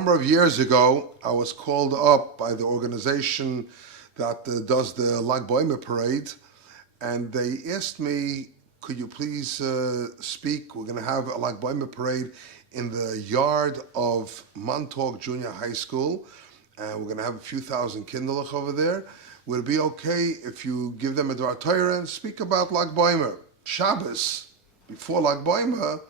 number of years ago, I was called up by the organization that does the Lag Boimer parade, and they asked me, could you please speak? We're going to have a Lag Boimer parade in the yard of Montauk Junior High School, and we're going to have a few thousand Kinderlich over there. Would it be okay if you give them a Dvar Torah and speak about Lag Boimer? Shabbos, before Lag Boimer,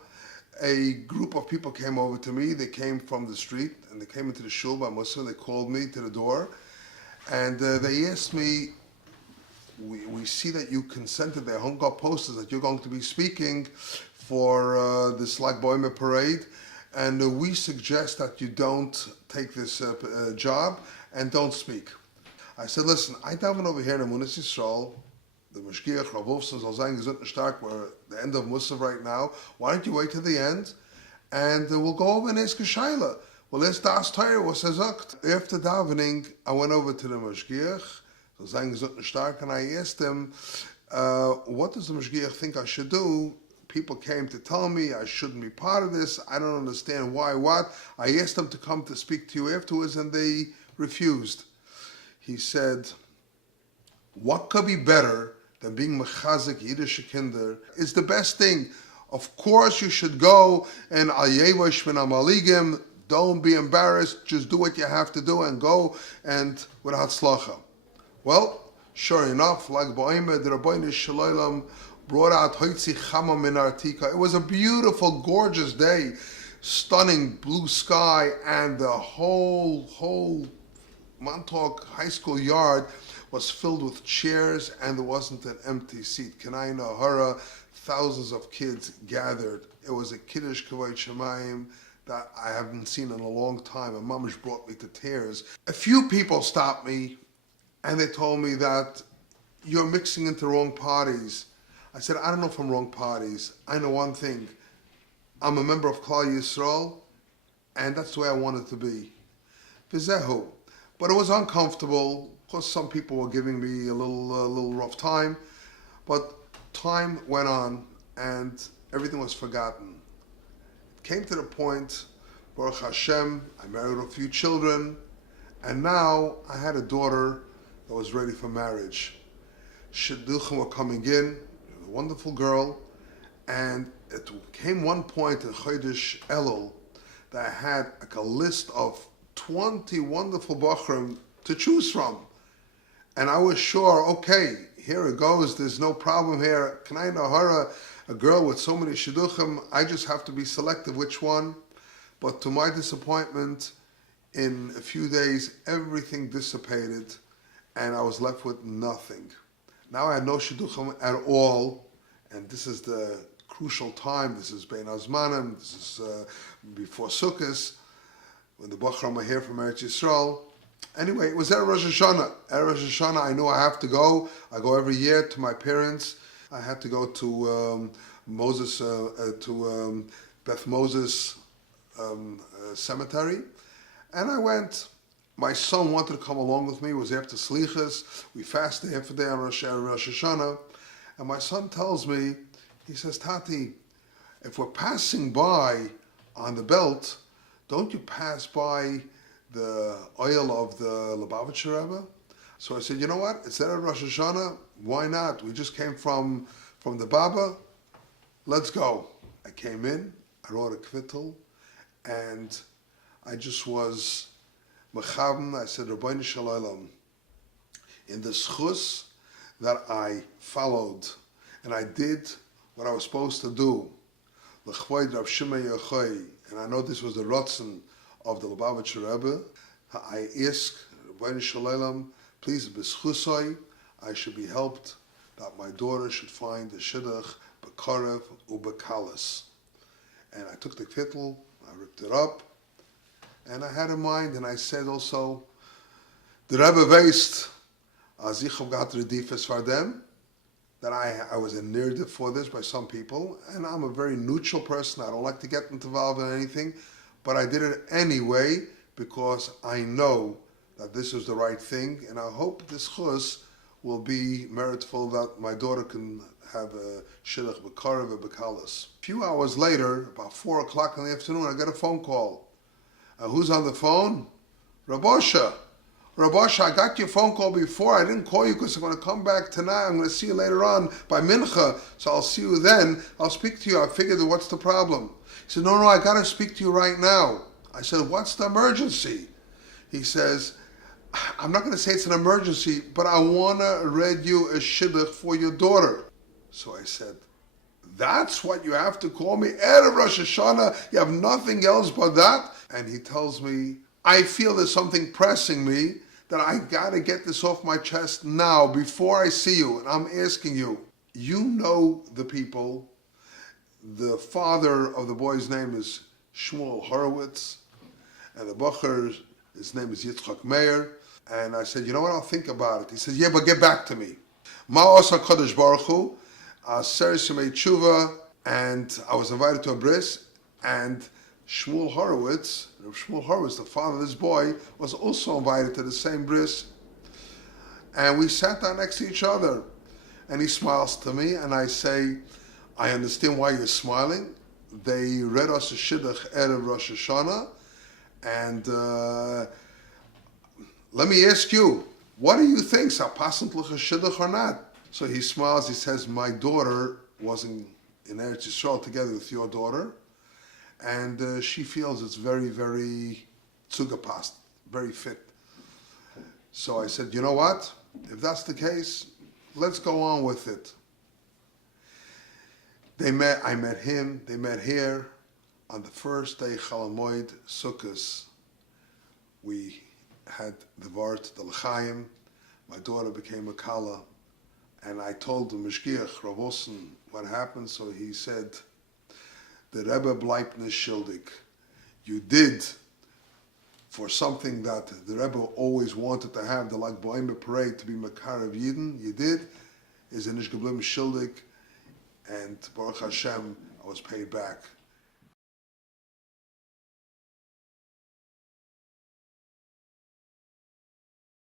a group of people came over to me. They came from the street, and they came into the shul by Musa. They called me to the door, and they asked me, we see that you consented, they hung up posters that you're going to be speaking for this Lag Boimer parade, and we suggest that you don't take this job and don't speak. I said, listen, I daven over here in Emunas Yisrael. The Mashgiach, Rav Wolfson, soll sein gesund und stark. We're at the end of Musaf right now. Why don't you wait till the end? And we'll go over and ask a Shaila. Well, let's das Torah, was sagt. After davening, I went over to the Mashgiach, soll sein gesund und stark, and I asked him, what does the Mashgiach think I should do? People came to tell me I shouldn't be part of this. I don't understand why, what. I asked them to come to speak to you afterwards, and they refused. He said, what could be better than being mechazik Yiddish kinder? Is the best thing. Of course you should go and al yevosh min amaligim. Don't be embarrassed. Just do what you have to do and go and with hatzlacha. Well, sure enough, like Boimer, the Rabbeinu Shalom brought out Hoitzi Chama min Artika. It was a beautiful, gorgeous day, stunning blue sky, and the whole Montauk High School yard was filled with chairs, and there wasn't an empty seat. Kenai Nahara, thousands of kids gathered. It was a Kiddush Kavod Shemayim that I haven't seen in a long time, and Mamish brought me to tears. A few people stopped me, and they told me that you're mixing into wrong parties. I said, I don't know if I'm wrong parties. I know one thing. I'm a member of Klal Yisrael, and that's the way I wanted to be. Vizehu. But it was uncomfortable. Of course, some people were giving me a little rough time, but time went on and everything was forgotten. It came to the point, Baruch Hashem, I married a few children, and now I had a daughter that was ready for marriage. Shidduchim were coming in, a wonderful girl, and it came one point in Chodesh Elul that I had like a list of 20 wonderful bachrim to choose from. And I was sure, okay, here it goes, there's no problem here. Kanai Nahara, a girl with so many shidduchim, I just have to be selective which one. But to my disappointment, in a few days, everything dissipated, and I was left with nothing. Now I had no shidduchim at all, and this is the crucial time. This is Bein Azmanim, this is before Sukkot, when the Bachram are here from Eretz Yisrael. Anyway, it was Erev Rosh Hashanah. Erev Rosh Hashanah, I knew I have to go. I go every year to my parents. I had to go to Beth Moses cemetery. And I went. My son wanted to come along with me. It was after Slichas. We fasted half a day on Rosh Hashanah. And my son tells me, he says, Tati, if we're passing by on the belt, don't you pass by the oil of the Lubavitcher Rebbe? So I said, you know what? It's there at Rosh Hashanah. Why not? We just came from the Baba. Let's go. I came in. I wrote a kvittel, and I just was mechaven. I said, Rabbeinu Shalom, in the schus that I followed, and I did what I was supposed to do, l'chvoid Rav Shimei Yochai, and I know this was the rotzen of the Lubavitcher Rebbe, I ask Rabbeinu Shalom, please, b'schusoi, I should be helped that my daughter should find the shidduch b'karev u'b'kalas. And I took the kittel, I ripped it up, and I had in mind, and I said also, the Rebbe weist, as ich hab gehabt redifes for them, that I was a nirde for this by some people, and I'm a very neutral person. I don't like to get involved in anything, but I did it anyway because I know that this is the right thing, and I hope this chus will be meritful that my daughter can have a shidduch b'karev b'kalas. A few hours later, about 4 o'clock in the afternoon, I got a phone call. Who's on the phone? Rabosha. Rabosha, I got your phone call before. I didn't call you because I'm going to come back tonight. I'm going to see you later on by Mincha. So I'll see you then. I'll speak to you. I figured, what's the problem? He said, no, I got to speak to you right now. I said, what's the emergency? He says, I'm not going to say it's an emergency, but I want to read you a shidduch for your daughter. So I said, that's what you have to call me? Erev Rosh Hashanah, you have nothing else but that? And he tells me, I feel there's something pressing me that I got to get this off my chest now before I see you. And I'm asking you, you know the people. The father of the boy's name is Shmuel Horowitz, and the Bacher, his name is Yitzchak Meir. And I said, you know what, I'll think about it. He said, yeah, but get back to me. Ma'os HaKadosh Baruch Hu, Seres Yemei Tshuva, and I was invited to a bris, and Shmuel Horowitz, the father of this boy, was also invited to the same bris. And we sat down next to each other. And he smiles to me, and I say, I understand why you're smiling. They read us a shidduch Erev Rosh Hashanah, and let me ask you, what do you think? Sapasant l'cha shidduch or not? So he smiles, he says, my daughter was in Eretz Yisrael together with your daughter, and she feels it's very, very zugepasst, very fit. So I said, you know what? If that's the case, let's go on with it. I met him, they met here. On the first day, Chol Hamoed, Sukkos, we had the Vart, the L'chaim. My daughter became a Kala. And I told the Mishgiach, Rav Olson, what happened. So he said, the Rebbe bleibt nicht schuldig. You did for something that the Rebbe always wanted to have, the Lag Ba'omer parade, to be Makar of Yidden. You did. Is nicht geblieben schuldig. And Baruch Hashem, I was paid back.